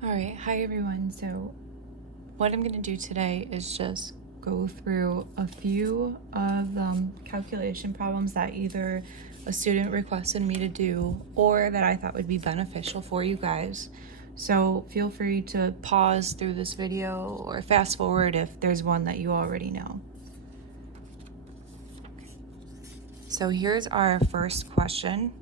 All right, hi everyone. So what I'm going to do today is just go through a few of the calculation problems that either a student requested me to do or that I thought would be beneficial for you guys. So feel free to pause through this video or fast forward if there's one that you already know. So here's our first question.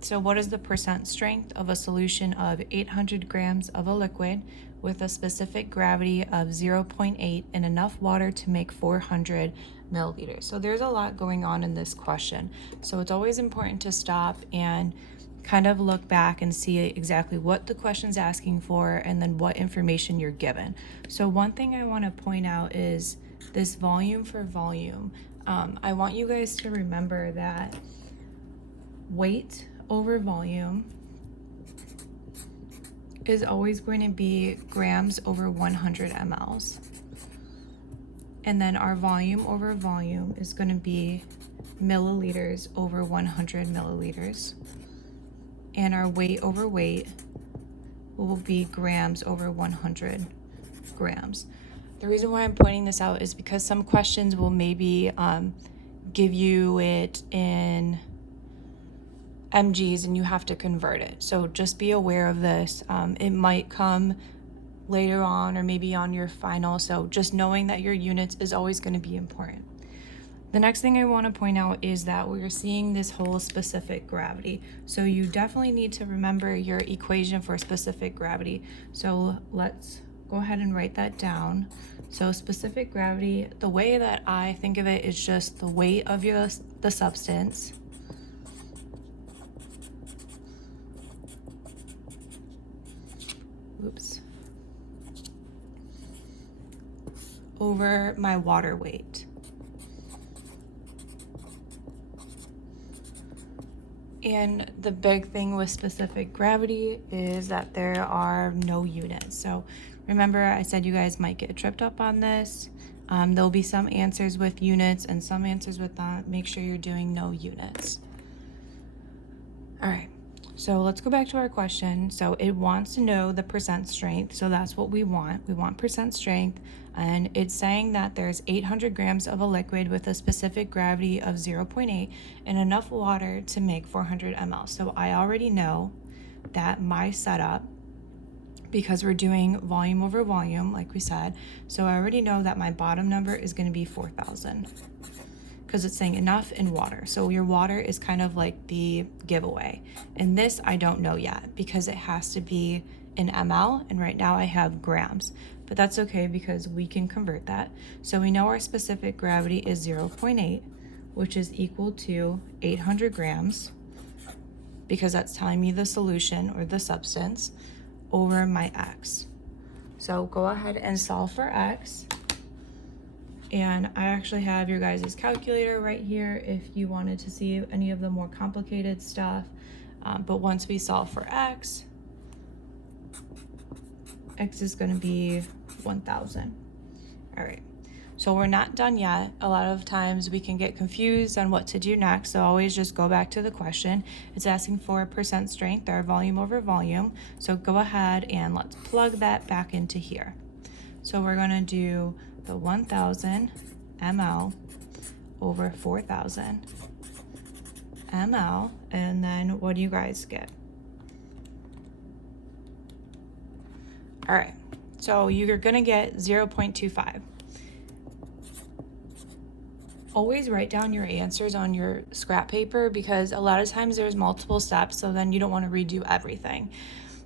So what is the percent strength of a solution of 800 grams of a liquid with a specific gravity of 0.8 and enough water to make 400 milliliters? So there's a lot going on in this question. So it's always important to stop and kind of look back and see exactly what the question's asking for and then what information you're given. So one thing I want to point out is this volume for volume. I want you guys to remember that weight over volume is always going to be grams over 100 mLs. And then our volume over volume is going to be milliliters over 100 milliliters. And our weight over weight will be grams over 100 grams. The reason why I'm pointing this out is because some questions will maybe give you it in mgs and you have to convert it. So just be aware of this. It might come later on or maybe on your final. So just knowing that your units is always going to be important. The next thing I want to point out is that we're seeing this whole specific gravity. So you definitely need to remember your equation for specific gravity. So let's go ahead and write that down. So specific gravity, the way that I think of it is just the weight of the substance over my water weight. And the big thing with specific gravity is that there are no units. So remember, I said you guys might get tripped up on this. There'll be some answers with units and some answers with not. Make sure you're doing no units. All right. So let's go back to our question. So it wants to know the percent strength. So that's what we want. We want percent strength. And it's saying that there's 800 grams of a liquid with a specific gravity of 0.8 and enough water to make 400 ml. So I already know that my setup, because we're doing volume over volume, like we said, so I already know that my bottom number is going to be 4,000. Because it's saying enough in water. So your water is kind of like the giveaway. And this I don't know yet because it has to be in ml, and right now I have grams. But that's okay because we can convert that. So we know our specific gravity is 0.8, which is equal to 800 grams, because that's telling me the solution or the substance, over my x. So go ahead and solve for x. And I actually have your guys' calculator right here if you wanted to see any of the more complicated stuff. But once we solve for x is going to be 1,000. All right, so we're not done yet. A lot of times we can get confused on what to do next, so always just go back to the question. It's asking for percent strength, our volume over volume. So go ahead and let's plug that back into here. So we're going to do the 1,000 ml over 4,000 ml, and then what do you guys get? All right, so you're gonna get 0.25. Always write down your answers on your scrap paper because a lot of times there's multiple steps, so then you don't want to redo everything.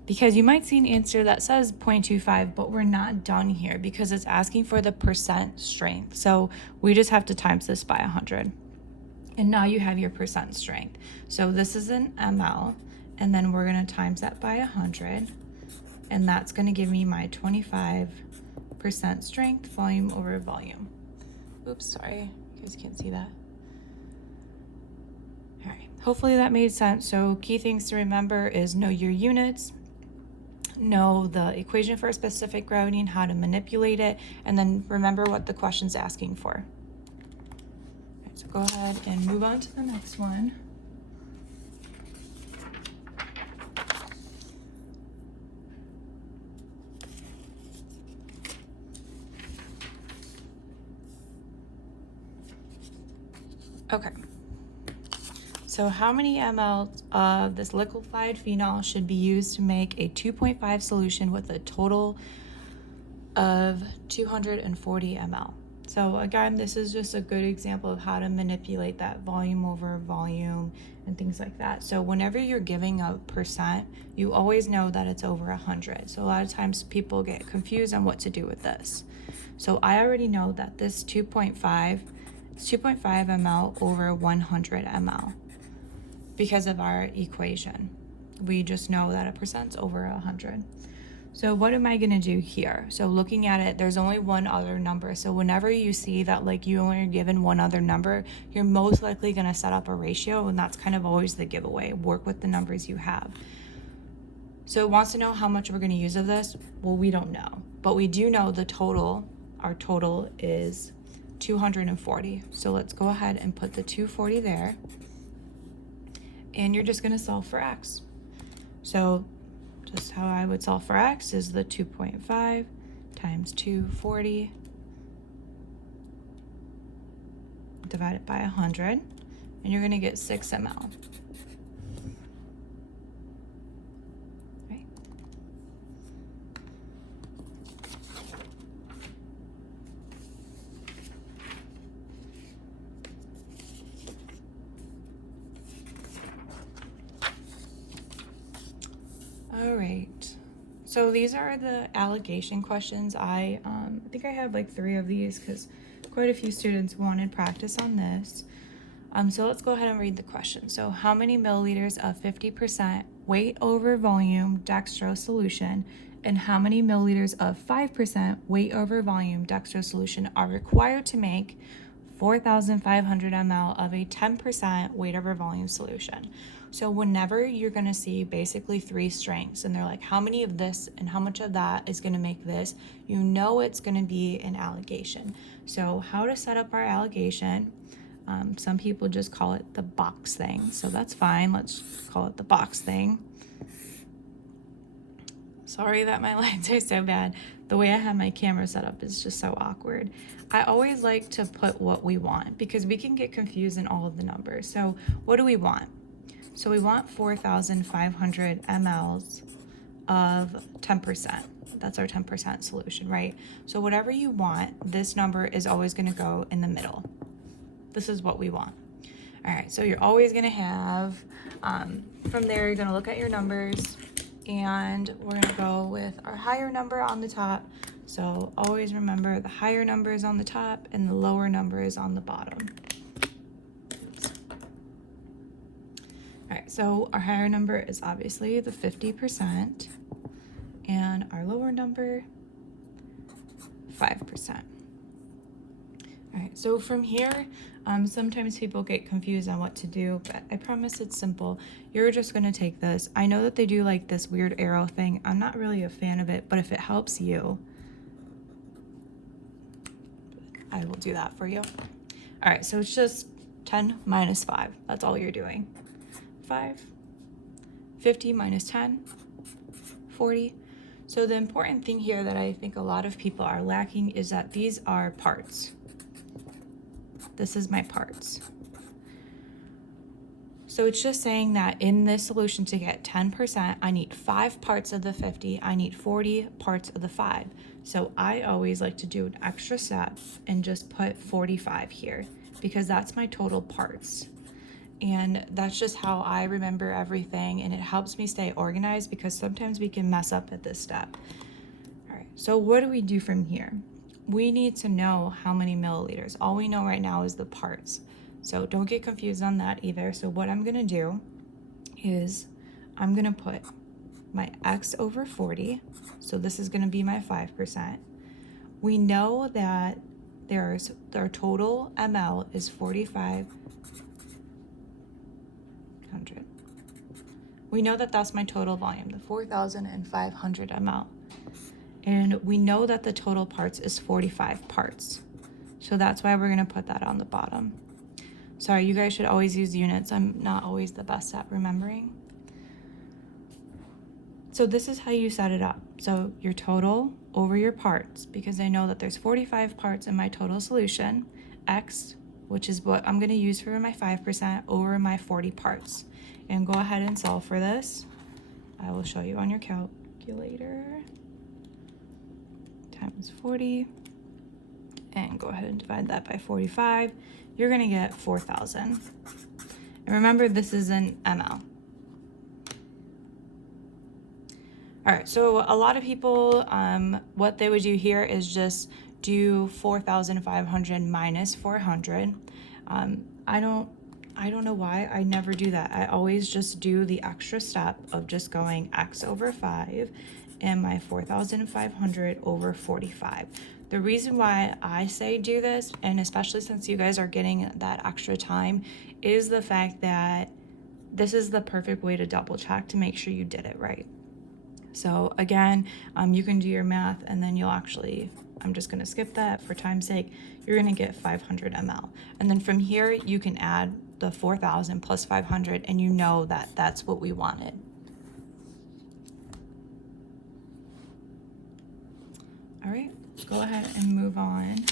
Because you might see an answer that says 0.25, but we're not done here because it's asking for the percent strength. So we just have to times this by 100. And now you have your percent strength. So this is an ml, and then we're going to times that by 100. And that's going to give me my 25% strength, volume over volume. Oops, sorry. You guys can't see that. All right. Hopefully that made sense. So key things to remember is know your units, know the equation for a specific gravity and how to manipulate it, and then remember what the question's asking for. All right, so go ahead and move on to the next one. Okay. So how many ml of this liquefied phenol should be used to make a 2.5 solution with a total of 240 ml? So again, this is just a good example of how to manipulate that volume over volume and things like that. So whenever you're giving a percent, you always know that it's over 100. So a lot of times people get confused on what to do with this. So I already know that this 2.5 is 2.5 ml over 100 ml because of our equation. We just know that a percent's over 100. So what am I gonna do here? So looking at it, there's only one other number. So whenever you see that like you only are given one other number, you're most likely gonna set up a ratio, and that's kind of always the giveaway. Work with the numbers you have. So it wants to know how much we're gonna use of this. Well, we don't know, but we do know the total, our total is 240. So let's go ahead and put the 240 there. And you're just gonna solve for x. So just how I would solve for x is the 2.5 times 240 divided by 100, and you're going to get 6 ml. Right? All right. So these are the alligation questions. I think I have like 3 of these because quite a few students wanted practice on this. So let's go ahead and read the question. So how many milliliters of 50% weight over volume dextrose solution and how many milliliters of 5% weight over volume dextrose solution are required to make 4,500 ml of a 10% weight over volume solution? So whenever you're going to see basically 3 strengths and they're like, how many of this and how much of that is going to make this, you know it's going to be an alligation. So how to set up our alligation? Some people just call it the box thing, so that's fine. Let's call it the box thing. Sorry that my lines are so bad. The way I have my camera set up is just so awkward. I always like to put what we want because we can get confused in all of the numbers. So what do we want? So we want 4,500 mLs of 10%. That's our 10% solution, right? So whatever you want, this number is always going to go in the middle. This is what we want. All right, so you're always going to have, from there, you're going to look at your numbers, and we're going to go with our higher number on the top. So always remember the higher number is on the top and the lower number is on the bottom. All right, so our higher number is obviously the 50%, and our lower number, 5%. All right, so from here, sometimes people get confused on what to do, but I promise it's simple. You're just gonna take this. I know that they do like this weird arrow thing. I'm not really a fan of it, but if it helps you, I will do that for you. All right, so it's just 10 minus 5. That's all you're doing. 5, 50 minus 10, 40. So the important thing here that I think a lot of people are lacking is that these are parts. This is my parts. So it's just saying that in this solution to get 10%, I need 5 parts of the 50, I need 40 parts of the 5. So I always like to do an extra step and just put 45 here because that's my total parts. And that's just how I remember everything, and it helps me stay organized because sometimes we can mess up at this step. All right, so what do we do from here? We need to know how many milliliters. All we know right now is the parts. So don't get confused on that either. So what I'm gonna do is I'm gonna put my X over 40. So this is gonna be my 5%. We know that our total ml is 4,500. We know that that's my total volume, the 4,500 ml. And we know that the total parts is 45 parts. So that's why we're gonna put that on the bottom. Sorry, you guys should always use units. I'm not always the best at remembering. So this is how you set it up. So your total over your parts, because I know that there's 45 parts in my total solution. X which is what I'm going to use for my 5% over my 40 parts. And go ahead and solve for this. I will show you on your calculator. Times 40. And go ahead and divide that by 45. You're going to get 4,000. And remember, this is in ml. All right, so a lot of people, what they would do here is just do 4,500 minus 400. I don't know why I never do that. I always just do the extra step of just going x over 5 and my 4,500 over 45. The reason why I say do this, and especially since you guys are getting that extra time, is the fact that this is the perfect way to double check to make sure you did it right. So again, you can do your math and then you'll actually, I'm just going to skip that for time's sake, you're going to get 500 ml. And then from here, you can add the 4,000 plus 500 and you know that that's what we wanted. All right, go ahead and move on.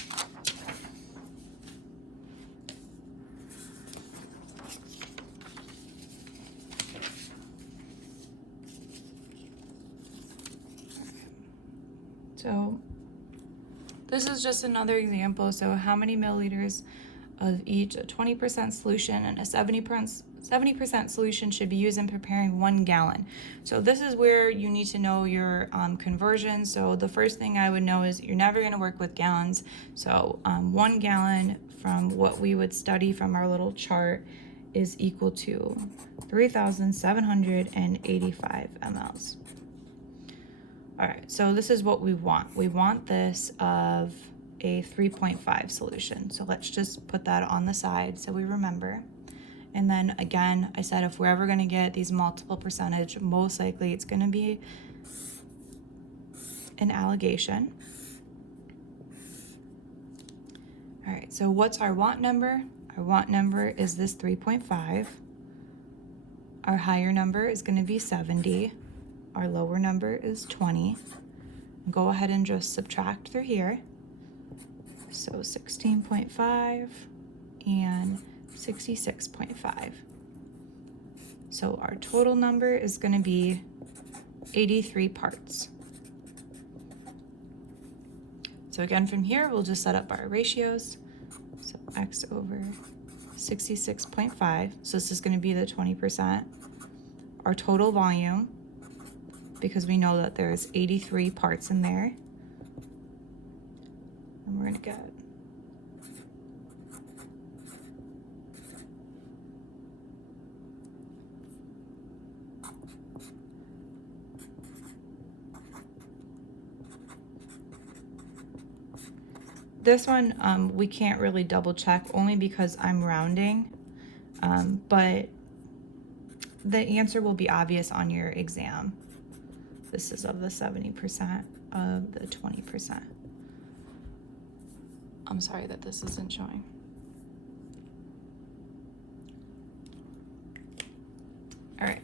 So this is just another example. So how many milliliters of each a 20% solution and a 70% solution should be used in preparing 1 gallon. So this is where you need to know your conversion. So the first thing I would know is you're never going to work with gallons. So 1 gallon from what we would study from our little chart is equal to 3,785 mLs. All right, so this is what we want. We want this of a 3.5 solution. So let's just put that on the side so we remember. And then again, I said if we're ever going to get these multiple percentage, most likely it's going to be an alligation. All right, so what's our want number? Our want number is this 3.5. Our higher number is going to be 70. Our lower number is 20. Go ahead and just subtract through here. So 16.5 and 66.5. So our total number is going to be 83 parts. So again, from here, we'll just set up our ratios. So x over 66.5. So this is going to be the 20%. Our total volume, because we know that there's 83 parts in there. And we're going to get this one, we can't really double check only because I'm rounding, but the answer will be obvious on your exam. This is of the 70% of the 20%. I'm sorry that this isn't showing. All right.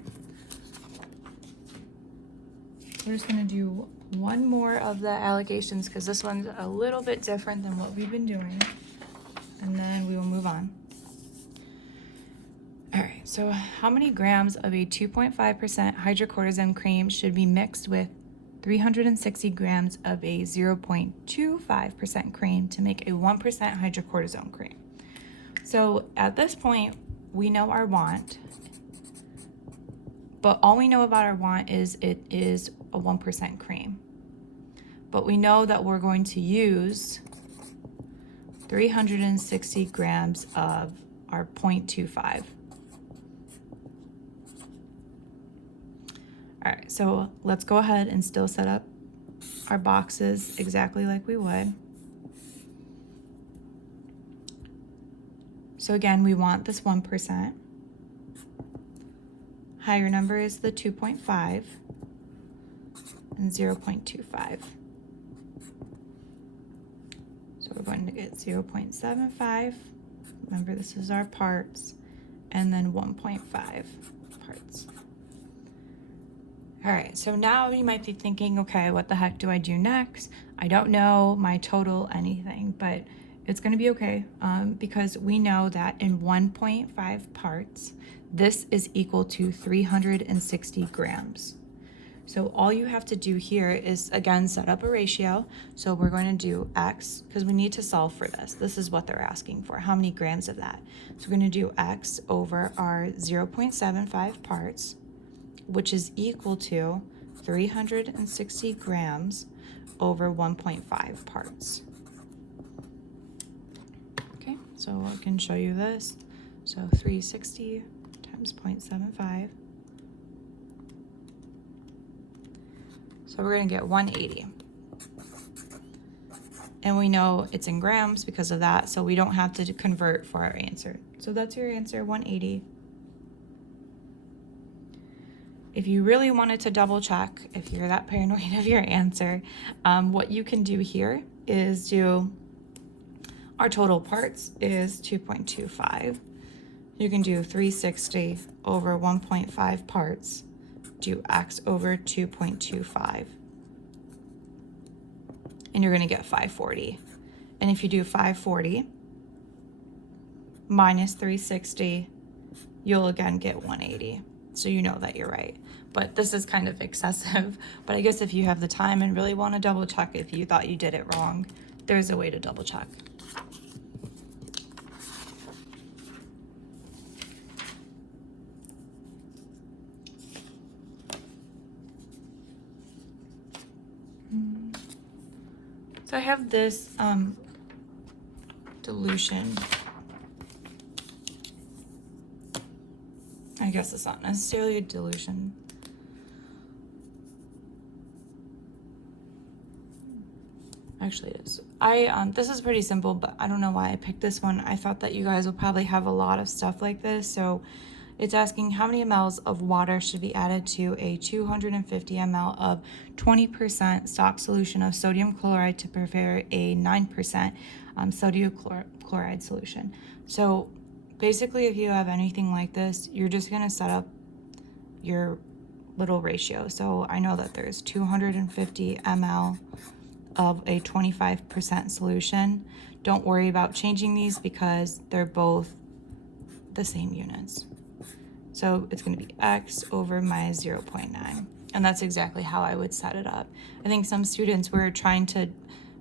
We're just gonna do one more of the alligations because this one's a little bit different than what we've been doing. And then we will move on. All right, so how many grams of a 2.5% hydrocortisone cream should be mixed with 360 grams of a 0.25% cream to make a 1% hydrocortisone cream? So at this point, we know our want, but all we know about our want is it is a 1% cream. But we know that we're going to use 360 grams of our 0.25. All right, so let's go ahead and still set up our boxes exactly like we would. So again, we want this 1%. Higher number is the 2.5 and 0.25. So we're going to get 0.75. Remember, this is our parts, and then 1.5 parts. All right, so now you might be thinking, okay, what the heck do I do next? I don't know my total anything, but It's going to be okay because we know that in 1.5 parts, this is equal to 360 grams. So all you have to do here is, again, set up a ratio. So we're going to do X, because we need to solve for this. This is what they're asking for. How many grams of that? So we're going to do X over our 0.75 parts, which is equal to 360 grams over 1.5 parts. Okay, so I can show you this. So 360 times 0.75. So we're going to get 180. And we know it's in grams because of that, so we don't have to convert for our answer. So that's your answer, 180. If you really wanted to double check, if you're that paranoid of your answer, what you can do here is do our total parts is 2.25. You can do 360 over 1.5 parts, do X over 2.25. And you're going to get 540. And if you do 540 minus 360, you'll again get 180. So you know that you're right. But this is kind of excessive. But I guess if you have the time and really want to double check if you thought you did it wrong, there's a way to double check. So I have this dilution. I guess it's not necessarily a dilution. Actually, it is. This is pretty simple, but I don't know why I picked this one. I thought that you guys will probably have a lot of stuff like this. So it's asking how many mLs of water should be added to a 250 ml of 20% stock solution of sodium chloride to prepare a 9% sodium chloride solution. So basically, if you have anything like this, you're just going to set up your little ratio. So I know that there's 250 ml of a 25% solution. Don't worry about changing these because they're both the same units. So it's going to be X over my 0.9. And that's exactly how I would set it up. I think some students were trying to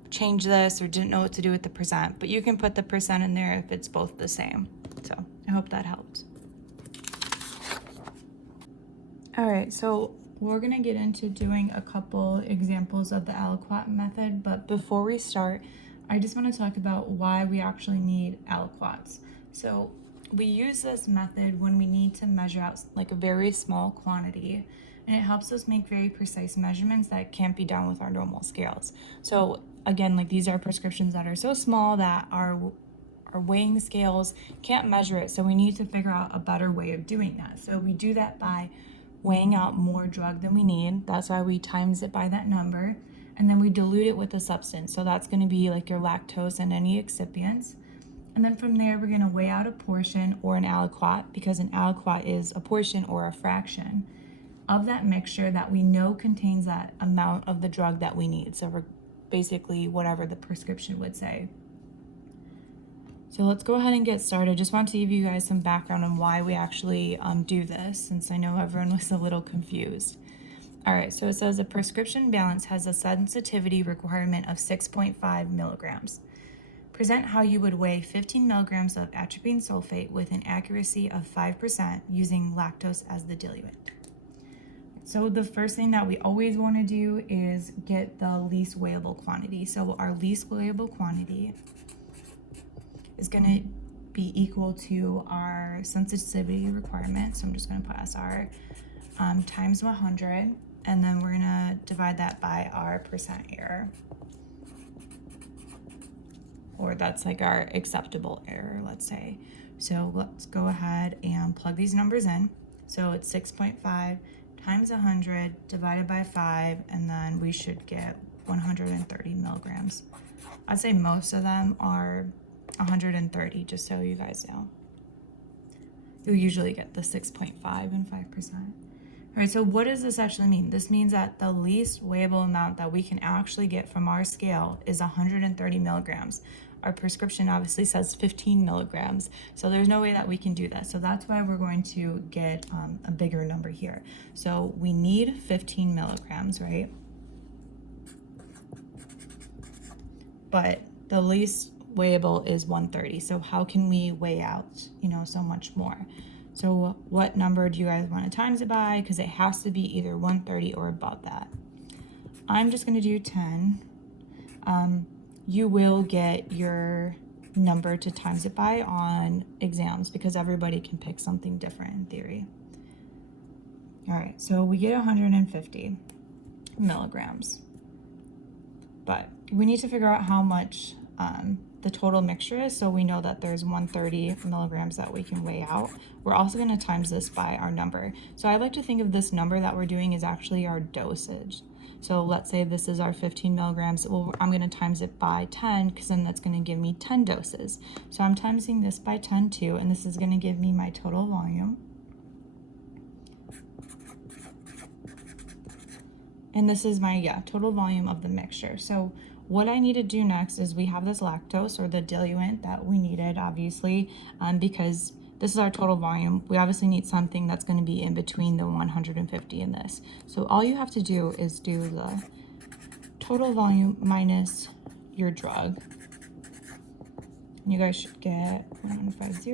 change this or didn't know what to do with the percent, but you can put the percent in there if it's both the same. So I hope that helps. All right, so we're going to get into doing a couple examples of the Aliquot method, but before we start, I just want to talk about why we actually need aliquots. So we use this method when we need to measure out like a very small quantity, and it helps us make very precise measurements that can't be done with our normal scales. So again, like these are prescriptions that are so small that our weighing scales can't measure it, so we need to figure out a better way of doing that. So we do that by weighing out more drug than we need. That's why we times it by that number, and then we dilute it with a substance. So that's going to be like your lactose and any excipients. And then from there, we're going to weigh out a portion or an aliquot, because an aliquot is a portion or a fraction of that mixture that we know contains that amount of the drug that we need. So we're basically whatever the prescription would say. So let's go ahead and get started. Just want to give you guys some background on why we actually do this, since I know everyone was a little confused. All right, so it says a prescription balance has a sensitivity requirement of 6.5 milligrams. Present how you would weigh 15 milligrams of atropine sulfate with an accuracy of 5% using lactose as the diluent. So the first thing that we always want to do is get the least weighable quantity. So our least weighable quantity is going to be equal to our sensitivity requirement. So I'm just going to put SR times 100, and then we're going to divide that by our percent error. Or that's like our acceptable error, let's say. So let's go ahead and plug these numbers in. So it's 6.5 times 100 divided by 5, and then we should get 130 milligrams. I'd say most of them are 130, just so you guys know. You usually get the 6.5 and 5%. All right, so what does this actually mean? This means that the least weighable amount that we can actually get from our scale is 130 milligrams. our prescription obviously says 15 milligrams. So there's no way that we can do that. So that's why we're going to get a bigger number here. So we need 15 milligrams, right? But the least weighable is 130. So how can we weigh out, you know, so much more? So what number do you guys want to times it by? Because it has to be either 130 or above that. I'm just going to do 10. You will get your number to times it by on exams because everybody can pick something different in theory. All right, so we get 150 milligrams, but we need to figure out how much the total mixture is, so we know that there's 130 milligrams that we can weigh out. We're also going to times this by our number. So I like to think of this number that we're doing is actually our dosage. So let's say this is our 15 milligrams. Well, I'm going to times it by 10 because then that's going to give me 10 doses. So I'm timesing this by 10 too, and this is going to give me my total volume. And this is my, total volume of the mixture. So what I need to do next is we have this lactose or the diluent that we needed, obviously, because this is our total volume. We obviously need something that's going to be in between the 150 and this. So all you have to do is do the total volume minus your drug. And you guys should get 1150,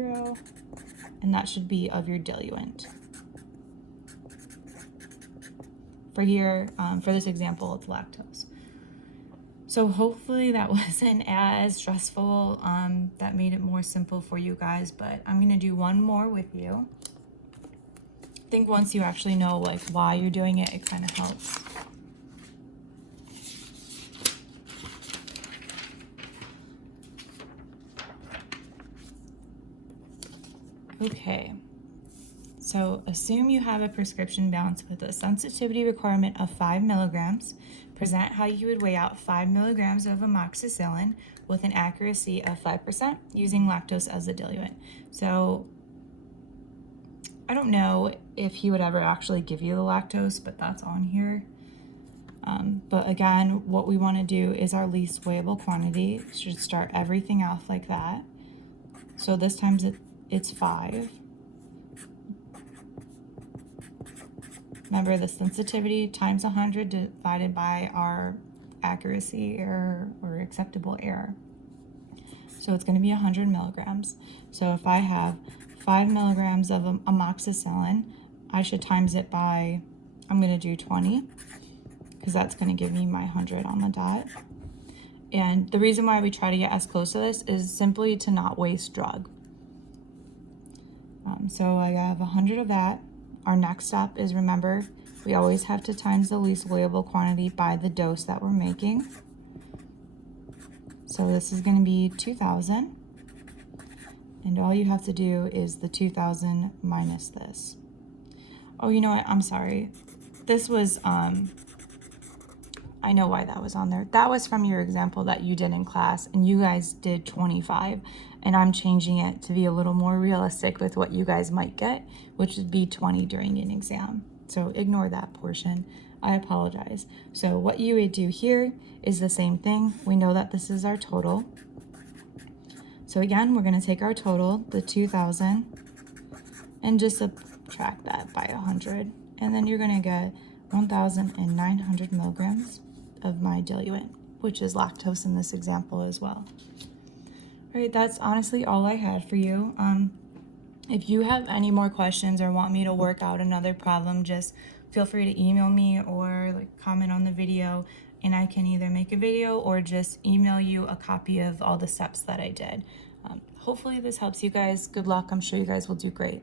and that should be of your diluent. For here, for this example, it's lactose. So hopefully that wasn't as stressful, that made it more simple for you guys, but I'm gonna do one more with you. I think once you actually know like why you're doing it, it kind of helps. Okay, so assume you have a prescription balance with a sensitivity requirement of 5 milligrams. Present how you would weigh out 5 milligrams of amoxicillin with an accuracy of 5% using lactose as a diluent. So I don't know if he would ever actually give you the lactose, but that's on here. But again, what we want to do is our least weighable quantity. Should start everything off like that. So this times it's 5. Remember the sensitivity times 100 divided by our accuracy error or acceptable error. So it's going to be 100 milligrams. So if I have 5 milligrams of amoxicillin, I should times it by, I'm going to do 20 because that's going to give me my 100 on the dot. And the reason why we try to get as close to this is simply to not waste drug. So I have 100 of that. Our next step is, remember, we always have to times the least weighable quantity by the dose that we're making. So this is going to be 2,000. And all you have to do is the 2,000 minus this. Oh, you know what? I'm sorry. This was, I know why that was on there. That was from your example that you did in class, and you guys did 25. And I'm changing it to be a little more realistic with what you guys might get, which would be 20 during an exam. So ignore that portion. I apologize. So what you would do here is the same thing. We know that this is our total. So again, we're going to take our total, the 2,000, and just subtract that by 100. And then you're going to get 1,900 milligrams of my diluent, which is lactose in this example as well. All right, that's honestly all I had for you. If you have any more questions or want me to work out another problem, just feel free to email me or comment on the video, and I can either make a video or just email you a copy of all the steps that I did. Hopefully this helps you guys. Good luck. I'm sure you guys will do great.